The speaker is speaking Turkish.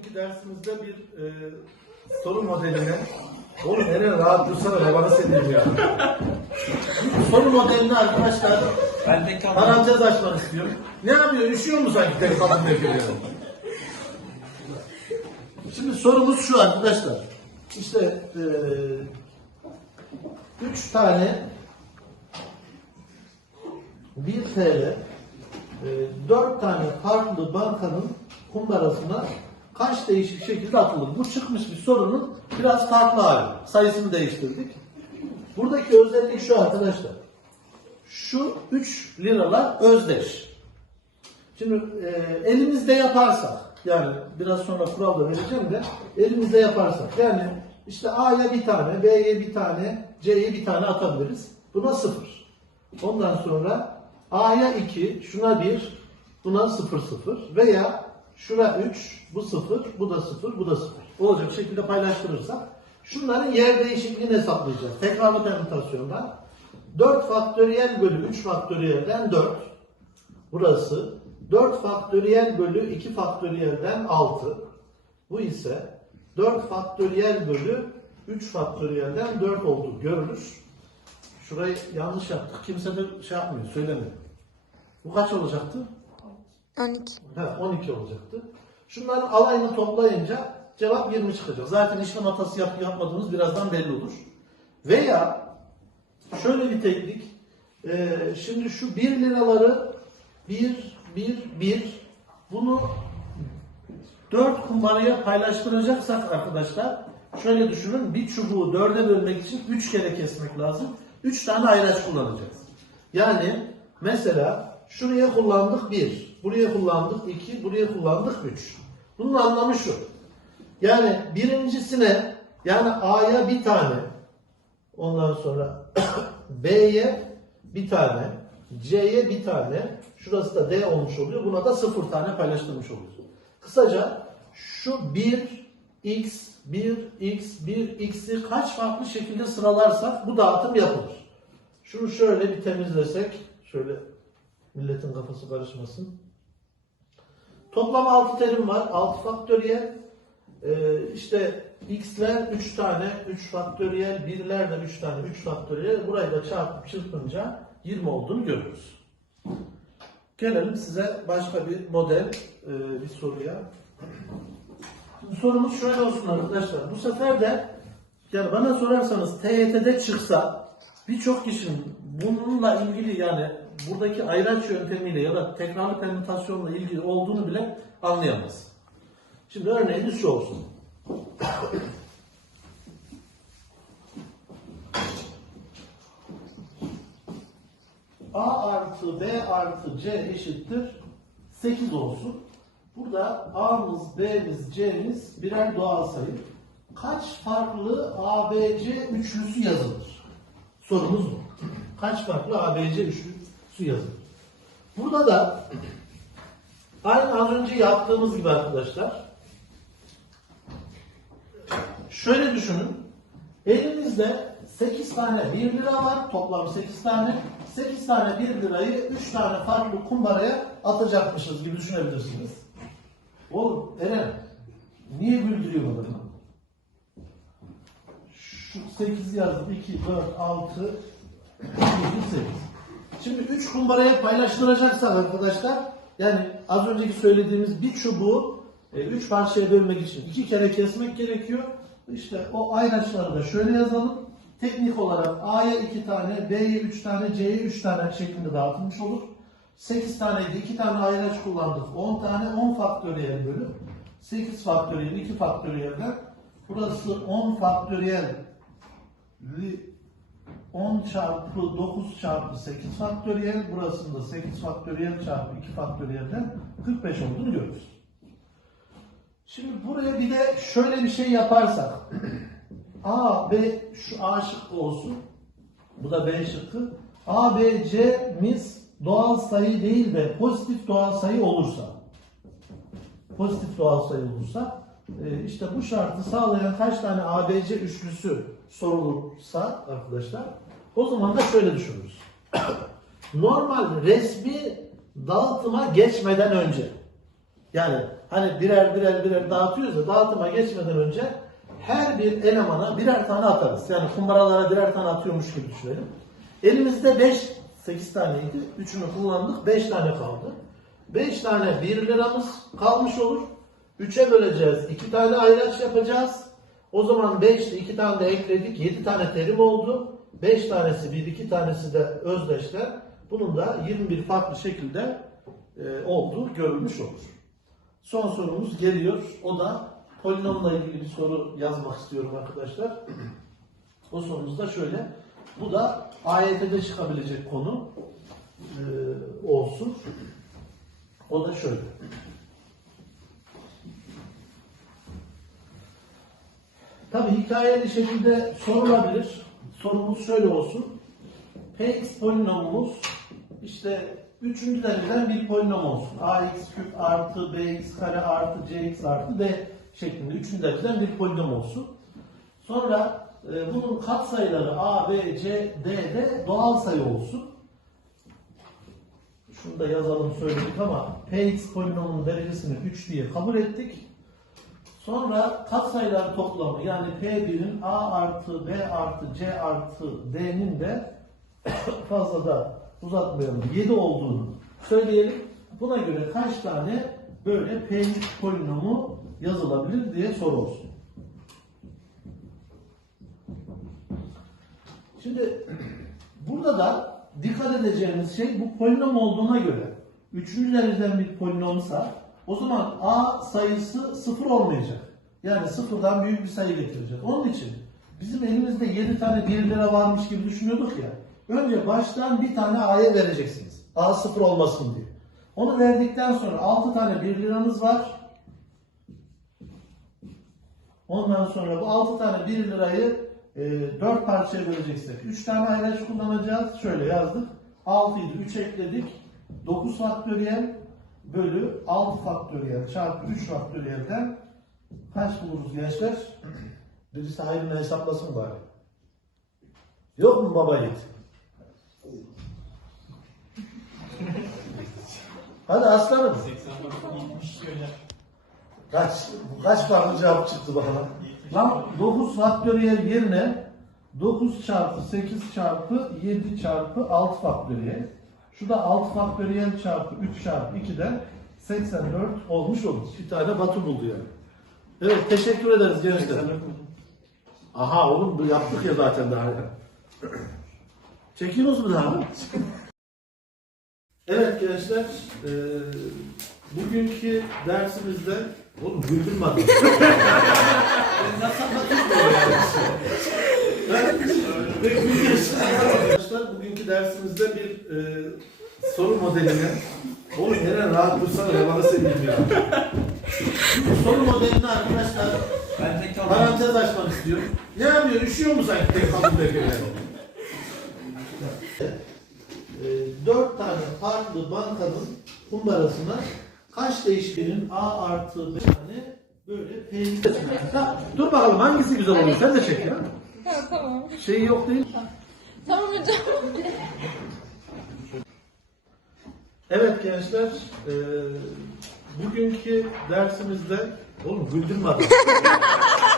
bugünkü dersimizde bir e, soru modeline Oğlum nereye rahat dursana babanı seveyim ya. Soru modelini arkadaşlar Ben de parantez açmak istiyorum. Ne yapıyor? Üşüyor mu sanki tek kadın bekliyor? Şimdi sorumuz şu arkadaşlar. İşte e, üç tane 1 TL e, 4 tane farklı bankanın kumbarasına kaç değişik şekilde atılır? Bu çıkmış bir sorunun biraz farklı hali. Sayısını değiştirdik. Buradaki özellik şu arkadaşlar. Şu 3 liralar özdeş. Şimdi e, elimizde yaparsak yani biraz sonra kural da vereceğim de elimizde yaparsak yani işte A'ya bir tane, B'ye bir tane, C'ye bir tane atabiliriz. Buna sıfır. Ondan sonra A'ya 2, şuna 1, buna 0 0 veya şura 3, bu 0, bu da 0, bu da 0. Olacak şekilde paylaştırırsak şunların yer değişikliğini hesaplayacağız. Tekrarlı permütasyondan 4 faktöriyel bölü 3 faktöriyelden 4. Burası 4 faktöriyel bölü 2 faktöriyelden 6. Bu ise 4 faktöriyel bölü 3 faktöriyelden 4 oldu görülür. Şurayı yanlış yaptık. Kimse de şey yapmıyor, söylemiyor. Bu kaç olacaktı? 12. Ha, 12 olacaktı. Şunların alayını toplayınca cevap 20 çıkacak. Zaten işlem hatası yap, yapmadığımız birazdan belli olur. Veya şöyle bir teknik. Ee, şimdi şu 1 liraları 1, 1, 1 bunu 4 kumbaraya paylaştıracaksak arkadaşlar şöyle düşünün bir çubuğu 4'e bölmek için 3 kere kesmek lazım. 3 tane ayraç kullanacağız. Yani mesela şuraya kullandık 1, buraya kullandık 2, buraya kullandık 3. Bunun anlamı şu. Yani birincisine yani A'ya bir tane ondan sonra B'ye bir tane C'ye bir tane şurası da D olmuş oluyor. Buna da sıfır tane paylaştırmış oluyoruz. Kısaca şu 1 x 1 x 1 x'i kaç farklı şekilde sıralarsak bu dağıtım yapılır. Şunu şöyle bir temizlesek şöyle milletin kafası karışmasın. Toplam 6 terim var. 6 faktöriyel. Ee, işte x'ler 3 tane, 3 faktöriyel, birler de 3 tane, 3 faktöriyel. Burayı da çarpıp çırpınca 20 olduğunu görürüz. Gelelim size başka bir model, e, bir soruya. Sorumuz şöyle olsun arkadaşlar. Bu sefer de yani bana sorarsanız TYT'de çıksa birçok kişinin bununla ilgili yani buradaki ayraç yöntemiyle ya da tekrarlı permütasyonla ilgili olduğunu bile anlayamaz. Şimdi örneğiniz şu olsun. A artı B artı C eşittir 8 olsun. Burada A'mız, B'miz, C'miz birer doğal sayı. Kaç farklı ABC üçlüsü yazılır? Sorumuz bu. Kaç farklı ABC üçlüsü yazılır? Burada da aynı az önce yaptığımız gibi arkadaşlar şöyle düşünün. Elimizde 8 tane 1 lira var. Toplam 8 tane. 8 tane 1 lirayı 3 tane farklı kumbaraya atacakmışız gibi düşünebilirsiniz. Oğlum Eren niye güldürüyor adamı? Şu 8 yazdım. 2, 4, 6, 7, 8. Şimdi 3 kumbaraya paylaştıracaksak arkadaşlar yani az önceki söylediğimiz bir çubuğu 3 parçaya bölmek için 2 kere kesmek gerekiyor. İşte o ayraçları da şöyle yazalım. Teknik olarak A'ya 2 tane, B'ye 3 tane, C'ye 3 tane şeklinde dağıtılmış olur. 8 taneydi, 2 tane ayraç kullandık. 10 tane 10 faktöriyel bölü. 8 faktöriyel, 2 faktöriyelden. Burası 10 faktöriyel 10 çarpı 9 çarpı 8 faktöriyel. Burasında 8 faktöriyel çarpı 2 faktöriyelden 45 olduğunu görürüz. Şimdi buraya bir de şöyle bir şey yaparsak. A, B, şu A şıkkı olsun. Bu da B şıkkı. A, B, C'miz doğal sayı değil de pozitif doğal sayı olursa. Pozitif doğal sayı olursa işte bu şartı sağlayan kaç tane ABC üçlüsü sorulursa arkadaşlar o zaman da şöyle düşünürüz. Normal resmi dağıtıma geçmeden önce Yani hani birer birer birer dağıtıyoruz ya dağıtıma geçmeden önce her bir elemana birer tane atarız. Yani kumbaralara birer tane atıyormuş gibi düşünelim. Elimizde 5, 8 taneydi. Üçünü kullandık. 5 tane kaldı. 5 tane 1 liramız kalmış olur. 3'e böleceğiz. 2 tane ayraç yapacağız. O zaman 5 ile 2 tane de ekledik. 7 tane terim oldu. 5 tanesi 1, 2 tanesi de özdeşler. Bunun da 21 farklı şekilde e, olduğu görülmüş olur. Son sorumuz geliyor. O da polinomla ilgili bir soru yazmak istiyorum arkadaşlar. O sorumuz da şöyle. Bu da AYT'de çıkabilecek konu e, olsun. O da şöyle. Tabi hikayeli şekilde sorulabilir. Sorumuz şöyle olsun. Px polinomumuz işte üçüncü dereceden bir polinom olsun. ax küp artı bx kare artı cx artı d şeklinde üçüncü dereceden bir polinom olsun. Sonra e, bunun katsayıları a, b, c, d de doğal sayı olsun. Şunu da yazalım söyledik ama px polinomunun derecesini 3 diye kabul ettik. Sonra katsayılar toplamı yani P1'in A artı B artı C artı D'nin de fazla da uzatmayalım 7 olduğunu söyleyelim. Buna göre kaç tane böyle P3 polinomu yazılabilir diye soru olsun. Şimdi burada da dikkat edeceğimiz şey bu polinom olduğuna göre üçüncü dereceden bir polinomsa o zaman a sayısı sıfır olmayacak. Yani sıfırdan büyük bir sayı getirecek. Onun için bizim elimizde 7 tane 1 lira varmış gibi düşünüyorduk ya. Önce baştan bir tane a'ya vereceksiniz. a sıfır olmasın diye. Onu verdikten sonra 6 tane 1 liranız var. Ondan sonra bu 6 tane 1 lirayı e, 4 parçaya böleceksek 3 tane ayraç kullanacağız. Şöyle yazdık. 6 idi 3 ekledik. 9 faktöriyel bölü 6 faktöriyel çarpı 3 faktöriyelden kaç buluruz gençler? Birisi hayrına hesaplasın bari. Yok mu baba yiğit? Hadi aslanım. Kaç, kaç farklı cevap çıktı bakalım. Lan 9 faktöriyel yerine 9 çarpı 8 çarpı 7 çarpı 6 faktöriyel. Şu da 6 faktöriyel çarpı 3 çarpı 2'den 84 olmuş olur. Bir tane Batu buldu yani. Evet teşekkür ederiz gençler. Aha oğlum bu yaptık ya zaten daha. Çekiyoruz mu daha? Evet gençler, eee bugünkü dersimizde, oğlum güldürme adamı. Ben nasıl anlatayım? Ben- Ve gülüyorsun. Arkadaşlar bugünkü dersimizde bir eee, soru modelini, oğlum Eren rahat dursana ya bana seveyim ya. Bu soru modelini arkadaşlar Ben tek kaldım. parantez açmak istiyorum. Ne yapıyor? Üşüyor mu sanki tek kalın bekleyen? e, dört tane farklı bankanın kumbarasına kaç değişkenin A artı B tane böyle peynir. Dur bakalım hangisi güzel olur sen de çek ya. Ha, tamam. Şey yok değil. Tamam hocam. Evet gençler, e, bugünkü dersimizde, oğlum güldürme adamı.